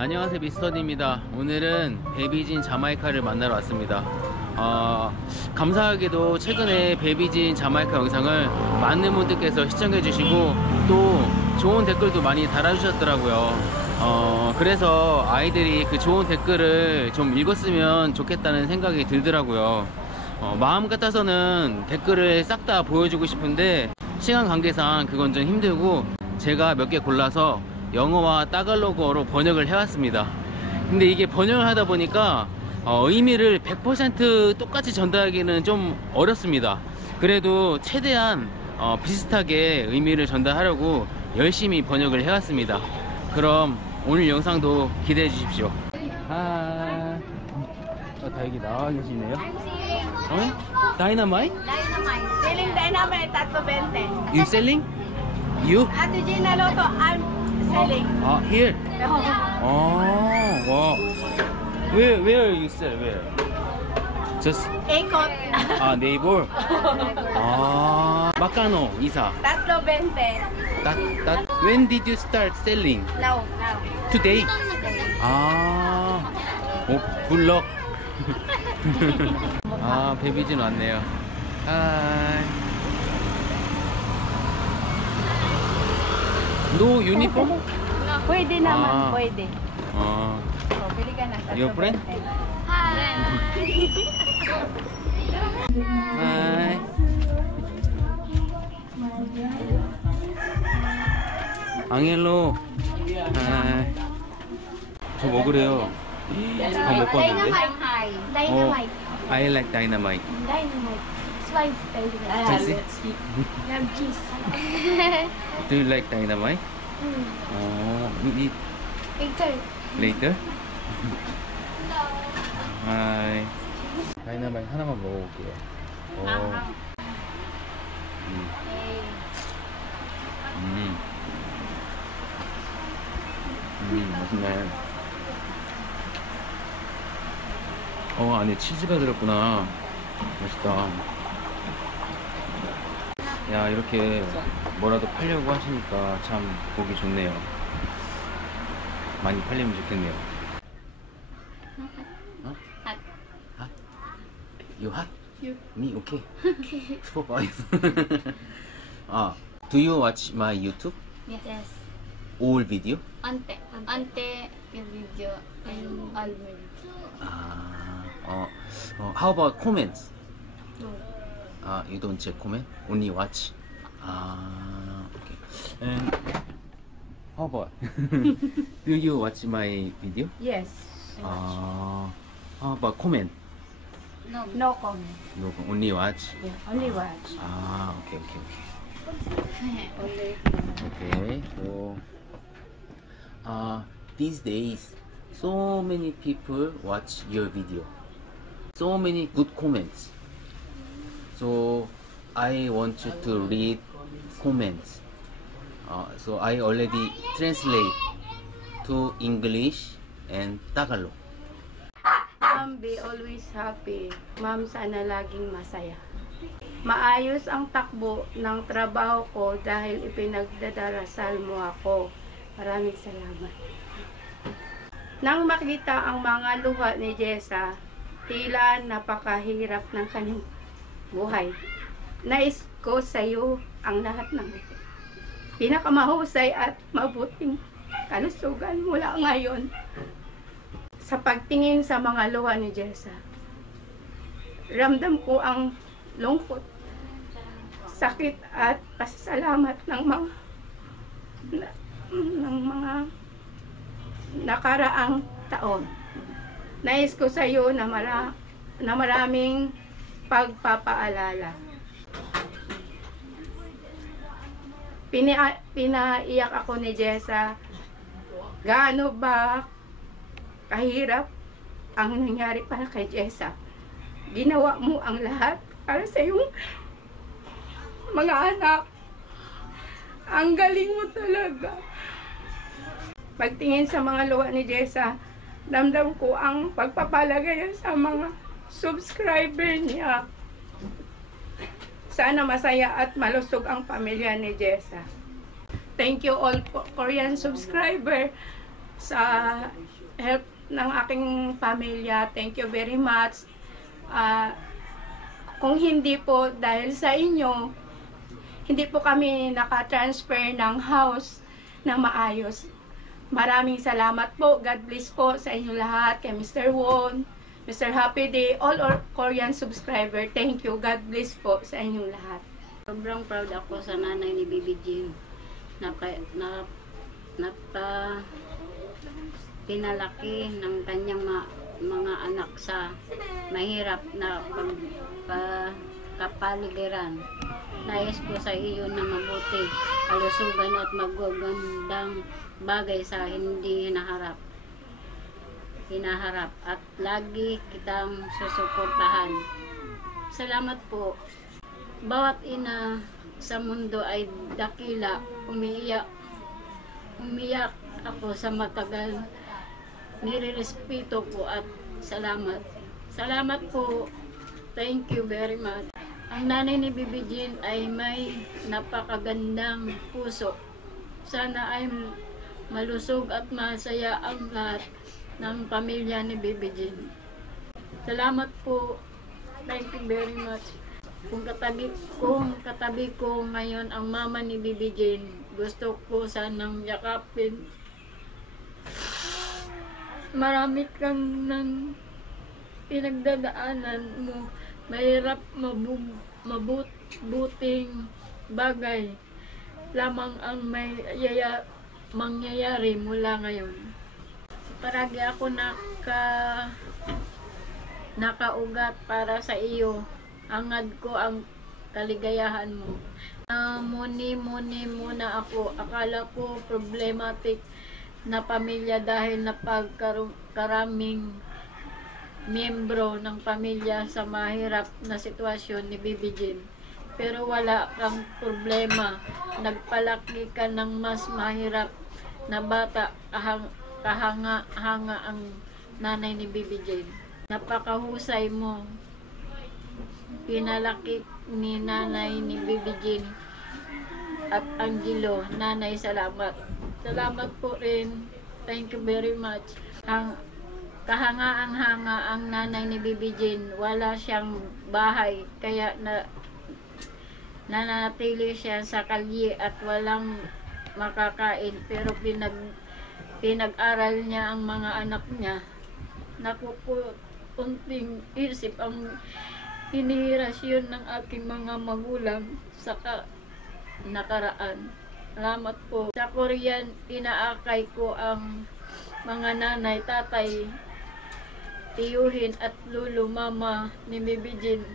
안녕하세요, 미스터디입니다. 오늘은 베비진 자마이카를 만나러 왔습니다. 감사하게도 최근에 베비진 자마이카 영상을 많은 분들께서 시청해 주시고 또 좋은 댓글도 많이 달아주셨더라고요. 그래서 아이들이 그 좋은 댓글을 좀 읽었으면 좋겠다는 생각이 들더라고요. 마음 같아서는 댓글을 싹 다 보여주고 싶은데 시간 관계상 그건 좀 힘들고 제가 몇 개 골라서 영어와 따갈로그어로 번역을 해왔습니다. 근데 이게 번역을 하다 보니까 의미를 100% 똑같이 전달하기는 좀 어렵습니다. 그래도 최대한 비슷하게 의미를 전달하려고 열심히 번역을 해왔습니다. 그럼 오늘 영상도 기대해 주십시오. 다 여기 나와 계시네요. 다이너마이트? Dynamite. Selling dynamite at 20. You selling? You? Ate Gina Loto, I'm selling. Here? Wow. Where you sell? Where? Just Ekot. neighbor? Magkano isa? Tatlo 20. When did you start selling? Now. Today? Good luck. 베비진 왔네요. Hi. No uniform? Pwede naman, pwede. Bili ka na. Your friend? Hi. 앙헬로. Hi. 저 먹으래요. 못 봤는데. Dynamite. I like dynamite. Dynamite. Spicy. Spicy? Love cheese. Do you like dynamite? We eat later? Hi. 다이너마이트 하나만 먹어볼게요. 맛있네. 안에 치즈가 들었구나. 맛있다. 야, 이렇게 뭐라도 팔려고 하시니까 참 보기 좋네요. 많이 팔리면 좋겠네요. Hot? You hot? Me? Okay. Super boy. Do you watch my YouTube? Yes. All video? Ante yung video and all my video. How about comments? No. You don't check comment? Only watch? Okay. And how about? Do you watch my video? Yes. How about comment? No comment. No, only watch? Yeah, only watch. Okay. Only. Okay. So, these days, so many people watch your video. So many good comments. So I want you to read comments. So I already translate to English and Tagalog. Ma'am, be always happy. Ma'am, sana laging masaya. Maayos ang takbo ng trabaho ko dahil ipinagdadarasal mo ako. Maraming salamat. Nang makita ang mga luha ni Jessa, tila napakahirap ng kanyang buhay. Nais ko sa iyo ang lahat ng pinakamahusay at mabuting kalusugan mula ngayon. Sa pagtingin sa mga luha ni Jessa, ramdam ko ang lungkot, sakit at pasasalamat ng mga nakaraang taon. Nais ko sa iyo na maraming pagpapaalala. Pinaiyak ako ni Jessa. Gaano ba kahirap ang nangyari para kay Jessa? Ginawa mo ang lahat para sa iyong mga anak. Ang galing mo talaga. Pagtingin sa mga luha ni Jessa, damdam ko ang pagpapalagay sa mga subscriber niya. Sana masaya at malusog ang pamilya ni Jessa. Thank you all Korean subscriber sa help ng aking pamilya. Thank you very much. Kung hindi po dahil sa inyo, hindi po kami nakatransfer ng house na maayos. Maraming salamat po. God bless po sa inyo lahat. Kay Mr. Won, Mr. Happy Day, all our Korean subscriber. Thank you. God bless po sa inyong lahat. Sobrang proud ako sa nanay ni Baby Jean na pinalaki ng kanyang mga anak sa mahirap na kapaligiran. Nais ko sa iyo na mabuti, kalusugan at magagandang bagay sa hindi hinaharap at lagi kitang susuportahan. Salamat po. Bawat ina sa mundo ay dakila, umiyak ako sa matagal. Nirerespeto po at salamat. Salamat po. Thank you very much. Ang nanay ni Baby Jean ay may napakagandang puso. Sana ay malusog at masaya ang lahat ng pamilya ni Baby Jean. Salamat po. Thank you very much. Kung katabi ko ngayon ang mama ni Baby Jean, gusto ko sanang yakapin. Marami kang nang pinagdadaanan mo, mahirap mabuting bagay lamang ang mangyayari mula ngayon. Paragi ako nakaugat para sa iyo. Hangad ko ang kaligayahan mo. Muni muna ako. Akala ko problematic na pamilya dahil napagkaraming miyembro ng pamilya sa mahirap na sitwasyon ni Baby Jean. Pero wala kang problema. Nagpalaki ka ng mas mahirap na bata. Kahanga-hanga ang nanay ni Baby Jean. Napakahusay mo. Pinalaki ni nanay ni Baby Jean at Angelo. Nanay, salamat. Salamat po rin. Thank you very much. Ang kahanga-hanga ang nanay ni Baby Jean. Wala siyang bahay, kaya nananatili siya sa kalye at walang makakain. Pero pinag-aral niya ang mga anak niya. Nakukunting isip ang hinihirasyon ng aking mga magulang sa nakaraan. Salamat po. Sa Korean, inaakay ko ang mga nanay, tatay, tiyuhin at lulu, mama ni Baby Jean.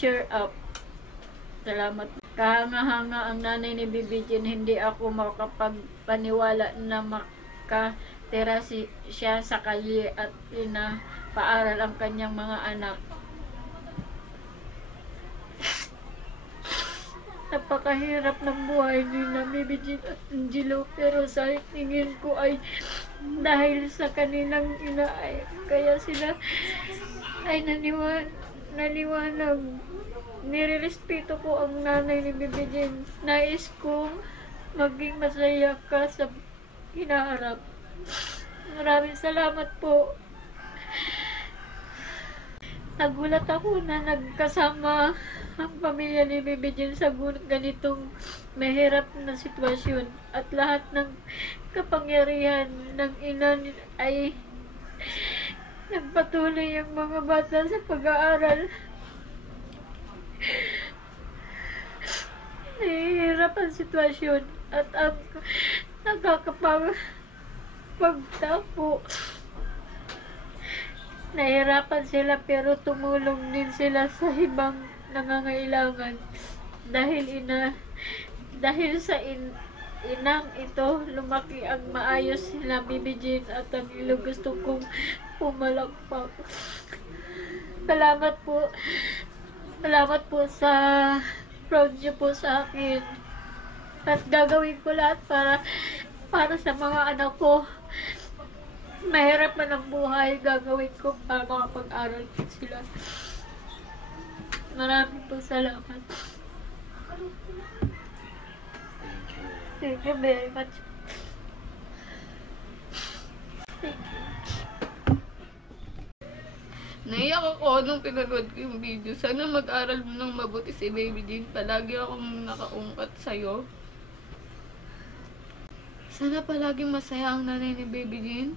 Cheer up. Salamat. Kahanga-hanga ang nanay ni Baby Jean. Hindi ako makapagpaniwala na makatira siya sa kalye at pinapaaral ang kanyang mga anak. Napakahirap ng buhay ni Baby Jean at Angelo, pero sa tingin ko ay dahil sa kanilang ina ay kaya sila ay naliwanag. Nirerespeto ko ang nanay ni Baby Jean. Nais ko maging masaya ka sa hinaharap. Maraming salamat po. Nagulat ako na nagkasama ang pamilya ni Baby Jean sa ganitong mahirap na sitwasyon at lahat ng kapangyarihan ng ina ay nagpatuloy ang mga bata sa pag-aaral. Nahihirap ang sitwasyon at ang nakakapagtapo. Nahirapan sila pero tumulong din sila sa ibang nangangailangan dahil sa inang ito lumaki ang maayos sila Baby Jean at ang ilo. Gusto kong pumalakpak. Salamat po sa proud niyo po sa akin at gagawin ko lahat para sa mga anak ko. Mahirap man ang buhay, gagawin ko para makapag-aral sila. Maraming po salamat. Thank you very much. Naiyak ako nung pinanood ko yung video. Sana mag-aral mo ng mabuti si Baby Jean. Palagi akong nakaungkat sa'yo. Sana palaging masaya ang nanay ni Baby Jean.